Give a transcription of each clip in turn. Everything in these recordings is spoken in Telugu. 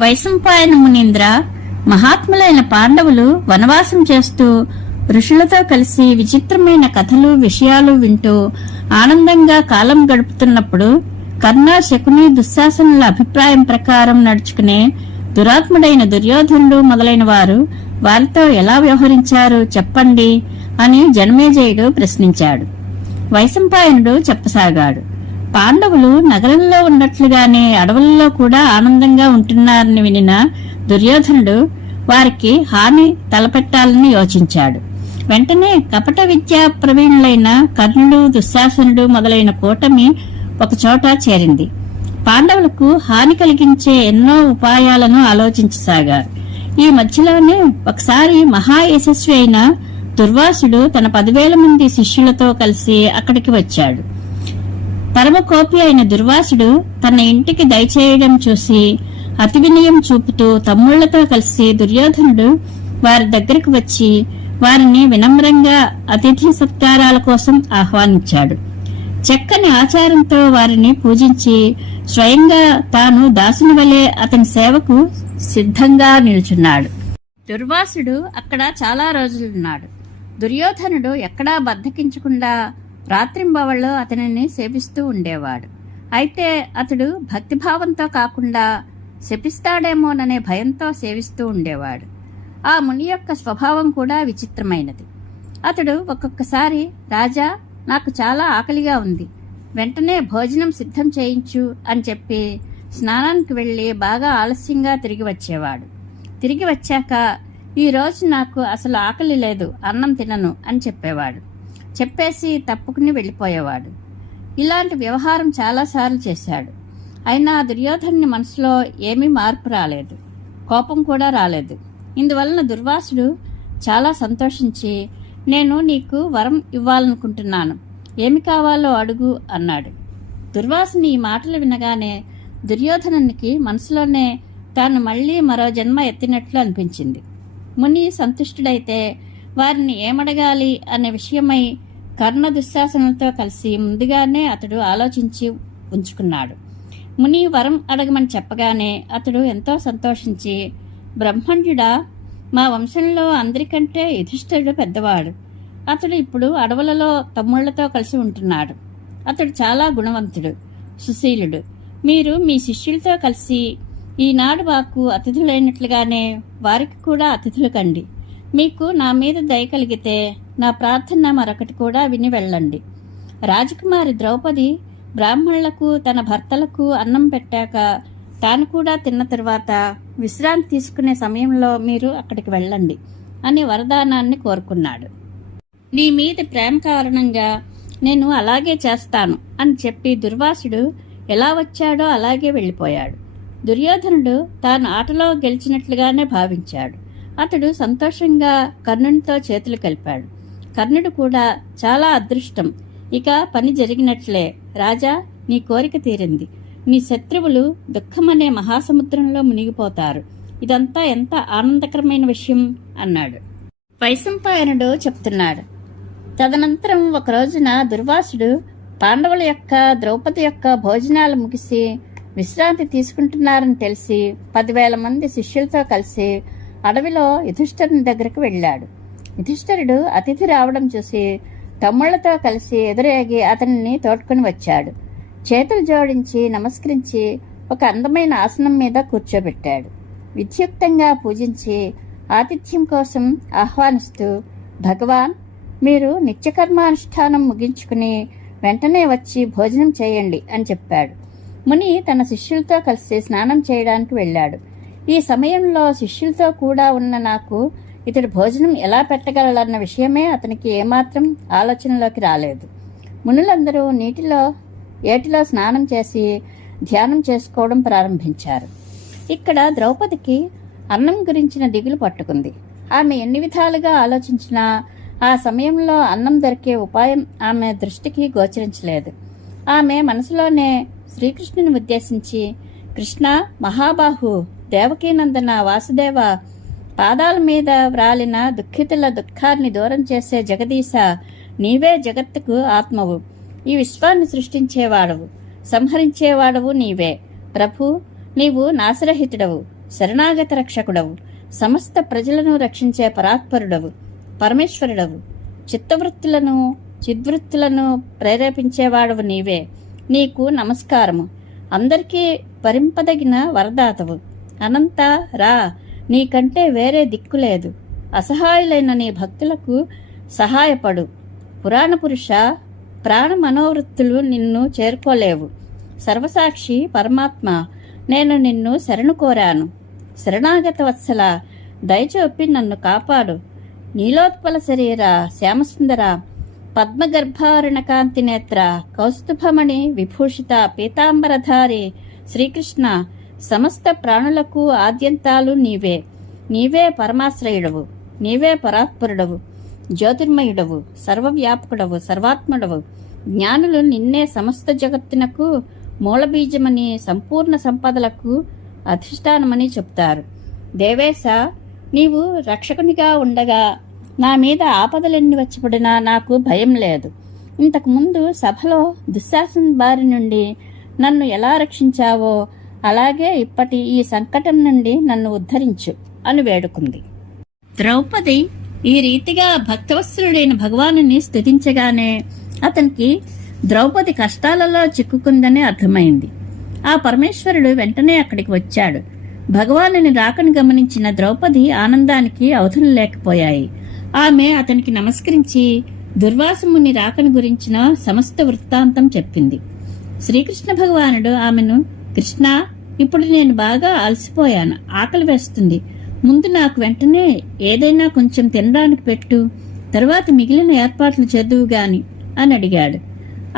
వైశంపాయన మునీంద్ర, మహాత్ములైన పాండవులు వనవాసం చేస్తూ ఋషులతో కలిసి విచిత్రమైన కథలు విషయాలు వింటూ ఆనందంగా కాలం గడుపుతున్నప్పుడు కర్ణ, శకుని, దుశ్శాసనుల అభిప్రాయం ప్రకారం నడుచుకునే దురాత్ముడైన దుర్యోధనుడు మొదలైన వారు వారితో ఎలా వ్యవహరించారు చెప్పండి అని జనమేజయుడు ప్రశ్నించాడు. వైశంపాయనుడు చెప్పసాగాడు. పాండవులు నగరంలో ఉన్నట్లుగానే అడవులలో కూడా ఆనందంగా ఉంటున్నారని వినిన దుర్యోధనుడు వారికి హాని తలపెట్టాలని యోచించాడు. వెంటనే కపట విద్యా ప్రవీణులైన కర్ణుడు, దుశ్శాసనుడు మొదలైన కూటమి ఒకచోట చేరింది. పాండవులకు హాని కలిగించే ఎన్నో ఉపాయాలను ఆలోచించసాగారు. ఈ మధ్యలోనే ఒకసారి మహాయశస్వి అయిన దుర్వాసుడు తన 10,000 మంది శిష్యులతో కలిసి అక్కడికి వచ్చాడు. పరమకోపి అయిన దుర్వాసుడు తన ఇంటికి దయచేయడం చూసి అతి వినయం చూపుతూ తమ్ముళ్లతో కలిసి దుర్యోధనుడు వారి దగ్గరకు వచ్చి వారిని వినమ్రంగా అతిథి సత్కారాల కోసం ఆహ్వానించాడు. చక్కని ఆచారంతో వారిని పూజించి స్వయంగా తాను దాసుని వలె అతని సేవకు సిద్ధంగా నిల్చున్నాడు. దుర్వాసుడు అక్కడ చాలా రోజులున్నాడు. దుర్యోధనుడు ఎక్కడా బద్దకించకుండా రాత్రింబవళ్ళు అతనిని సేవిస్తూ ఉండేవాడు. అయితే అతడు భక్తిభావంతో కాకుండా శపిస్తాడేమోననే భయంతో సేవిస్తూ ఉండేవాడు. ఆ ముని యొక్క స్వభావం కూడా విచిత్రమైనది. అతడు ఒక్కొక్కసారి, రాజా, నాకు చాలా ఆకలిగా ఉంది, వెంటనే భోజనం సిద్ధం చేయించు అని చెప్పి స్నానానికి వెళ్లి బాగా ఆలస్యంగా తిరిగి వచ్చేవాడు. తిరిగి వచ్చాక, ఈ రోజు నాకు అసలు ఆకలి లేదు, అన్నం తినను అని చెప్పేవాడు. చెప్పేసి తప్పుకుని వెళ్లిపోయేవాడు. ఇలాంటి వ్యవహారం చాలాసార్లు చేశాడు. అయినా దుర్యోధనుని మనసులో ఏమీ మార్పు రాలేదు, కోపం కూడా రాలేదు. ఇందువలన దుర్వాసుడు చాలా సంతోషించి, నేను నీకు వరం ఇవ్వాలనుకుంటున్నాను, ఏమి కావాలో అడుగు అన్నాడు. దుర్వాసుని ఈ మాటలు వినగానే దుర్యోధనునికి మనసులోనే తాను మళ్లీ మరో జన్మ ఎత్తినట్లు అనిపించింది. ముని సంతుష్టుడైతే వారిని ఏమడగాలి అనే విషయమై కర్ణ, దుశ్శాసనులతో కలిసి ముందుగానే అతడు ఆలోచించి ఉంచుకున్నాడు. ముని వరం అడగమని చెప్పగానే అతడు ఎంతో సంతోషించి, బ్రహ్మణ్యుడా, మా వంశంలో అందరికంటే యుధిష్ఠిరుడు పెద్దవాడు. అతడు ఇప్పుడు అడవులలో తమ్ముళ్లతో కలిసి ఉంటున్నాడు. అతడు చాలా గుణవంతుడు, సుశీలుడు. మీరు మీ శిష్యులతో కలిసి ఈనాడు మాకు అతిథులైనట్లుగానే వారికి కూడా అతిథులు కండి. మీకు నా మీద దయ కలిగితే నా ప్రార్థన మరొకటి కూడా విని వెళ్ళండి. రాజకుమారి ద్రౌపది బ్రాహ్మణులకు తన భర్తలకు అన్నం పెట్టాక తాను కూడా తిన్న తరువాత విశ్రాంతి తీసుకునే సమయంలో మీరు అక్కడికి వెళ్ళండి అని వరదానాన్ని కోరుకున్నాడు. నీ మీద ప్రేమ కారణంగా నేను అలాగే చేస్తాను అని చెప్పి దుర్వాసుడు ఎలా వచ్చాడో అలాగే వెళ్ళిపోయాడు. దుర్యోధనుడు తాను ఆటలో గెలిచినట్లుగానే భావించాడు. అతడు సంతోషంగా కర్ణునితో చేతులు కలిపాడు. కర్ణుడు కూడా చాలా అదృష్టం, ఇక పని జరిగినట్లే, రాజా, నీ కోరిక తీరింది. నీ శత్రువులు దుఃఖమనే మహాసముద్రంలో మునిగిపోతారు. ఇదంతా ఎంత ఆనందకరమైన విషయం అన్నాడు. వైశంపాయనుడు చెప్తున్నాడు. తదనంతరం ఒక రోజున దుర్వాసుడు పాండవుల యొక్క, ద్రౌపది యొక్క భోజనాలు ముగిసి విశ్రాంతి తీసుకుంటున్నారని తెలిసి 10,000 మంది శిష్యులతో కలిసి అడవిలో యుధిష్ఠిరుని దగ్గరకు వెళ్ళాడు. యుధిష్ఠిరుడు అతిథి రావడం చూసి తమ్ముళ్లతో కలిసి ఎదురేగి అతనిని తోడ్కొని వచ్చాడు. చేతులు జోడించి నమస్కరించి ఒక అందమైన ఆసనం మీద కూర్చోబెట్టాడు. విధ్యుక్తంగా పూజించి ఆతిథ్యం కోసం ఆహ్వానిస్తూ, భగవాన్, మీరు నిత్యకర్మానుష్ఠానం ముగించుకుని వెంటనే వచ్చి భోజనం చేయండి అని చెప్పాడు. ముని తన శిష్యులతో కలిసి స్నానం చేయడానికి వెళ్ళాడు. ఈ సమయంలో శిష్యులతో కూడా ఉన్న నాకు ఇతడు భోజనం ఎలా పెట్టగలడన్న విషయమే అతనికి ఏమాత్రం ఆలోచనలోకి రాలేదు. మునులందరూ ఏటిలో స్నానం చేసి ధ్యానం చేసుకోవడం ప్రారంభించారు. ఇక్కడ ద్రౌపదికి అన్నం గురించిన దిగులు పట్టుకుంది. ఆమె ఎన్ని విధాలుగా ఆలోచించినా ఆ సమయంలో అన్నం దొరికే ఉపాయం ఆమె దృష్టికి గోచరించలేదు. ఆమె మనసులోనే శ్రీకృష్ణుని ఉద్దేశించి, కృష్ణ, మహాబాహు, దేవకీనందన, వాసుదేవ, పాదాల మీద వ్రాలిన దుఃఖితుల దుఃఖాన్ని దూరం చేసే జగదీశ, నీవే జగత్తుకు ఆత్మవు, ఈ విశ్వాన్ని సృష్టించేవాడవు, సంహరించేవాడవు నీవే. ప్రభు, నీవు నాశరహితుడవు, శరణాగత రక్షకుడవు, సమస్త ప్రజలను రక్షించే పరాత్పరుడవు, పరమేశ్వరుడవు. చిత్తవృత్తులను చిద్వృత్తులను ప్రేరేపించేవాడవు నీవే. నీకు నమస్కారము. అందరికీ వరింపదగిన వరదాతవు. అనంత రా, నీకంటే వేరే దిక్కులేదు. అసహాయులైన నీ భక్తులకు సహాయపడు. పురాణ పురుష, ప్రాణ మనోవృత్తులు నిన్ను చేరుకోలేవు. సర్వసాక్షి పరమాత్మ, నేను నిన్ను శరణు కోరాను. శరణాగత వత్సల, దయచూపి నన్ను కాపాడు. నీలోత్పల శరీర శ్యామసుందర, పద్మగర్భారుణకాంతి నేత్ర, కౌస్తుభమణి విభూషిత పీతాంబరధారి శ్రీకృష్ణ, సమస్త ప్రాణులకు ఆద్యంతాలు నీవే. నీవే పరమాశ్రయుడవు, నీవే పరాత్పరుడవు, జ్యోతిర్మయుడవు, సర్వవ్యాపకుడవు, సర్వాత్ముడవు. జ్ఞానులు నిన్నే సమస్త జగత్తునకు మూలబీజమని, సంపూర్ణ సంపదలకు అధిష్టానమని చెప్తారు. దేవేశ, నీవు రక్షకునిగా ఉండగా నా మీద ఆపదలెన్ని వచ్చిపడినా నాకు భయం లేదు. ఇంతకుముందు సభలో దుశ్శాసన బారి నుండి నన్ను ఎలా రక్షించావో అలాగే ఇప్పటి ఈ సంకటం నుండి నన్ను ఉద్ధరించు అని వేడుకుంది. ద్రౌపది ఈ రీతిగా భక్తవత్సలుడైన భగవానుని స్తుతించగానే అతనికి ద్రౌపది కష్టాలలో చిక్కుకుందని అర్థమైంది. ఆ పరమేశ్వరుడు వెంటనే అక్కడికి వచ్చాడు. భగవానుని రాకను గమనించిన ద్రౌపది ఆనందానికి అవధులు లేకపోయాయి. ఆమె అతనికి నమస్కరించి దుర్వాసముని రాకను గురించిన సమస్త వృత్తాంతం చెప్పింది. శ్రీకృష్ణ భగవానుడు ఆమెను, కృష్ణ, ఇప్పుడు నేను బాగా అలసిపోయాను, ఆకలి వేస్తుంది. ముందు నాకు వెంటనే ఏదైనా కొంచెం తినడానికి పెట్టు, తరువాత మిగిలిన ఏర్పాట్లు చేద్దువు గాని అని అడిగాడు.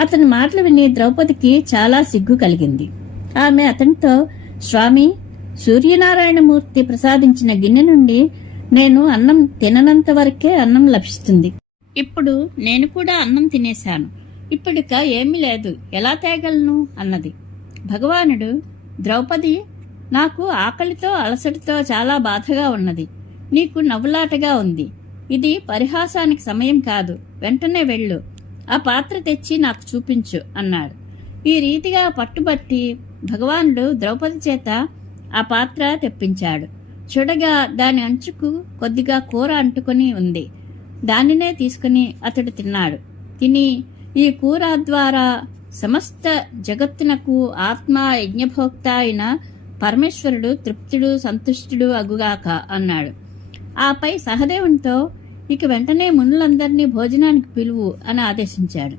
అతని మాటలు విని ద్రౌపదికి చాలా సిగ్గు కలిగింది. ఆమె అతనితో, స్వామి, సూర్యనారాయణమూర్తి ప్రసాదించిన గిన్నె నుండి నేను అన్నం తిననంత వరకే అన్నం లభిస్తుంది. ఇప్పుడు నేను కూడా అన్నం తినేశాను. ఇప్పుడిక ఏమీ లేదు, ఎలా తేగలను అన్నది. భగవానుడు, ద్రౌపది, నాకు ఆకలితో అలసటతో చాలా బాధగా ఉన్నది. నీకు నవ్వులాటగా ఉంది. ఇది పరిహాసానికి సమయం కాదు. వెంటనే వెళ్ళు, ఆ పాత్ర తెచ్చి నాకు చూపించు అన్నాడు. ఈ రీతిగా పట్టుబట్టి భగవానుడు ద్రౌపది చేత ఆ పాత్ర తెప్పించాడు. చూడగా దాని అంచుకు కొద్దిగా కూర అంటుకొని ఉంది. దానినే తీసుకుని అతడు తిన్నాడు. తిని, ఈ కూర ద్వారా సమస్త జగత్తునకు ఆత్మ యజ్ఞభోక్త అయిన పరమేశ్వరుడు తృప్తుడు సంతుష్టుడు అగుగాక అన్నాడు. ఆపై సహదేవునితో, ఇక వెంటనే మునులందరినీ భోజనానికి పిలువు అని ఆదేశించాడు.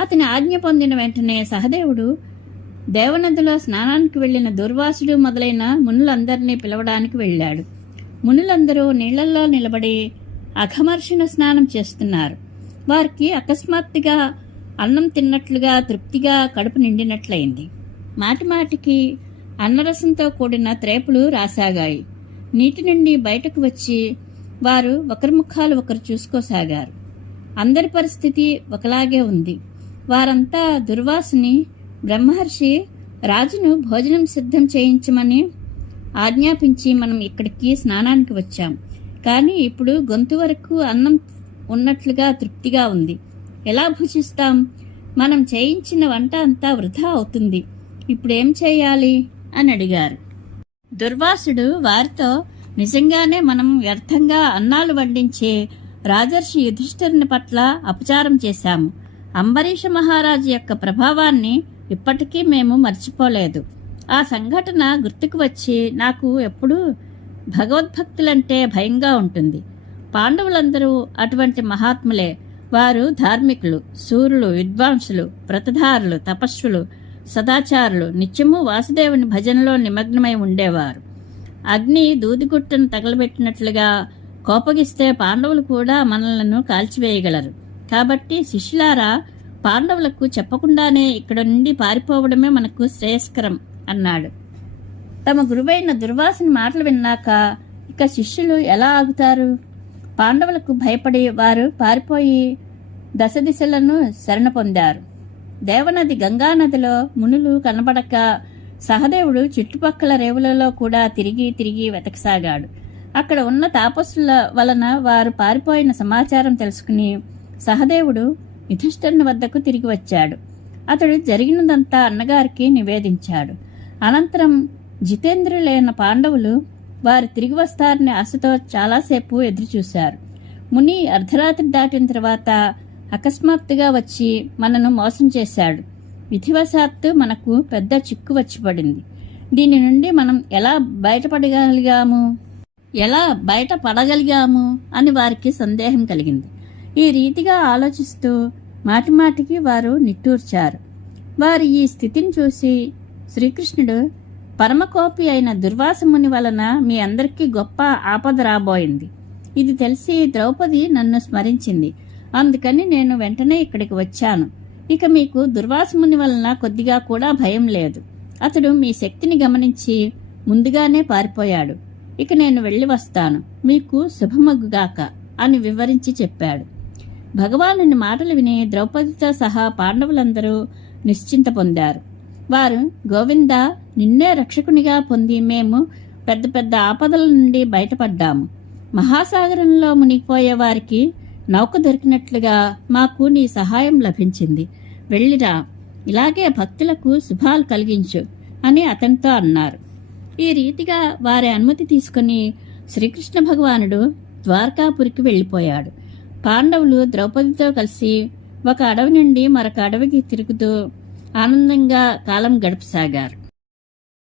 అతని ఆజ్ఞ పొందిన వెంటనే సహదేవుడు దేవనదిలో స్నానానికి వెళ్లిన దుర్వాసుడు మొదలైన మునులందరినీ పిలవడానికి వెళ్ళాడు. మునులందరూ నీళ్లలో నిలబడి అఘమర్షణ స్నానం చేస్తున్నారు. వారికి అకస్మాత్తుగా అన్నం తిన్నట్లుగా తృప్తిగా కడుపు నిండినట్లయింది. మాటిమాటికి అన్నరసంతో కూడిన త్రేపులు రాసాగాయి. నీటి నుండి బయటకు వచ్చి వారు ఒకరి ముఖాలు ఒకరు చూసుకోసాగారు. అందరి పరిస్థితి ఒకలాగే ఉంది. వారంతా దుర్వాసుని, బ్రహ్మర్షి రాజును భోజనం సిద్ధం చేయించమని ఆజ్ఞాపించి మనం ఇక్కడికి స్నానానికి వచ్చాం. కానీ ఇప్పుడు గొంతు వరకు అన్నం ఉన్నట్లుగా తృప్తిగా ఉంది. ఎలా భుజిస్తాం? మనం చేయించిన వంట అంతా వృధా అవుతుంది. ఇప్పుడేం చేయాలి అని అడిగారు. దుర్వాసుడు వారితో, నిజంగానే మనం వ్యర్థంగా అన్నాలు వండించే రాజర్షి యుధిష్ఠిరుని పట్ల అపచారం చేశాము. అంబరీష మహారాజు యొక్క ప్రభావాన్ని ఇప్పటికీ మేము మర్చిపోలేదు. ఆ సంఘటన గుర్తుకు వచ్చి నాకు ఎప్పుడూ భగవద్భక్తులంటే భయంగా ఉంటుంది. పాండవులందరూ అటువంటి మహాత్ములే. వారు ధార్మికులు, శూరులు, విద్వాంసులు, వ్రతధారులు, తపస్సులు, సదాచారులు, నిత్యము వాసుదేవుని భజనలో నిమగ్నమై ఉండేవారు. అగ్ని దూదిగుట్టను తగలబెట్టినట్లుగా కోపగిస్తే పాండవులు కూడా మనలను కాల్చివేయగలరు. కాబట్టి శిష్యులారా, పాండవులకు చెప్పకుండానే ఇక్కడ నుండి పారిపోవడమే మనకు శ్రేయస్కరం అన్నాడు. తమ గురువైన దుర్వాసుని మాటలు విన్నాక ఇక శిష్యులు ఎలా ఆగుతారు? పాండవులకు భయపడి వారు పారిపోయి దశ దిశలను శరణ పొందారు. దేవనది గంగానదిలో మునులు కనబడక సహదేవుడు చుట్టుపక్కల రేవులలో కూడా తిరిగి తిరిగి వెతకసాగాడు. అక్కడ ఉన్న తాపస్సుల వలన వారు పారిపోయిన సమాచారం తెలుసుకుని సహదేవుడు యుధిష్ఠిరుని వద్దకు తిరిగి వచ్చాడు. అతడు జరిగినదంతా అన్నగారికి నివేదించాడు. అనంతరం జితేంద్రులైన పాండవులు వారు తిరిగి వస్తారనే ఆశతో చాలాసేపు ఎదురుచూశారు. ముని అర్ధరాత్రి దాటిన తర్వాత అకస్మాత్తుగా వచ్చి మనను మోసం చేశాడు. విధివశాత్తు మనకు పెద్ద చిక్కు వచ్చి పడింది. దీని నుండి మనం ఎలా బయటపడగలిగాము అని వారికి సందేహం కలిగింది. ఈ రీతిగా ఆలోచిస్తూ మాటిమాటికి వారు నిట్టూర్చారు. వారి ఈ స్థితిని చూసి శ్రీకృష్ణుడు, పరమకోపి అయిన దుర్వాస ముని వలన మీ అందరికీ గొప్ప ఆపద రాబోయింది. ఇది తెలిసి ద్రౌపది నన్ను స్మరించింది. అందుకని నేను వెంటనే ఇక్కడికి వచ్చాను. ఇక మీకు దుర్వాస ముని వలన కొద్దిగా కూడా భయం లేదు. అతడు మీ శక్తిని గమనించి ముందుగానే పారిపోయాడు. ఇక నేను వెళ్ళి వస్తాను. మీకు శుభమగుగాక అని వివరించి చెప్పాడు. భగవానుని మాటలు విని ద్రౌపదితో సహా పాండవులందరూ నిశ్చింత పొందారు. వారు, గోవింద, నిన్నే రక్షకునిగా పొంది మేము పెద్ద పెద్ద ఆపదల నుండి బయటపడ్డాము. మహాసాగరంలో మునిగిపోయే వారికి నౌక దొరికినట్లుగా మాకు నీ సహాయం లభించింది. వెళ్ళిరా, ఇలాగే భక్తులకు శుభాలు కలిగించు అని అతనితో అన్నారు. ఈ రీతిగా వారి అనుమతి తీసుకుని శ్రీకృష్ణ భగవానుడు ద్వారకాపురికి వెళ్ళిపోయాడు. పాండవులు ద్రౌపదితో కలిసి ఒక అడవి నుండి మరొక అడవికి తిరుగుతూ ఆనందంగా కాలం గడపసాగారు.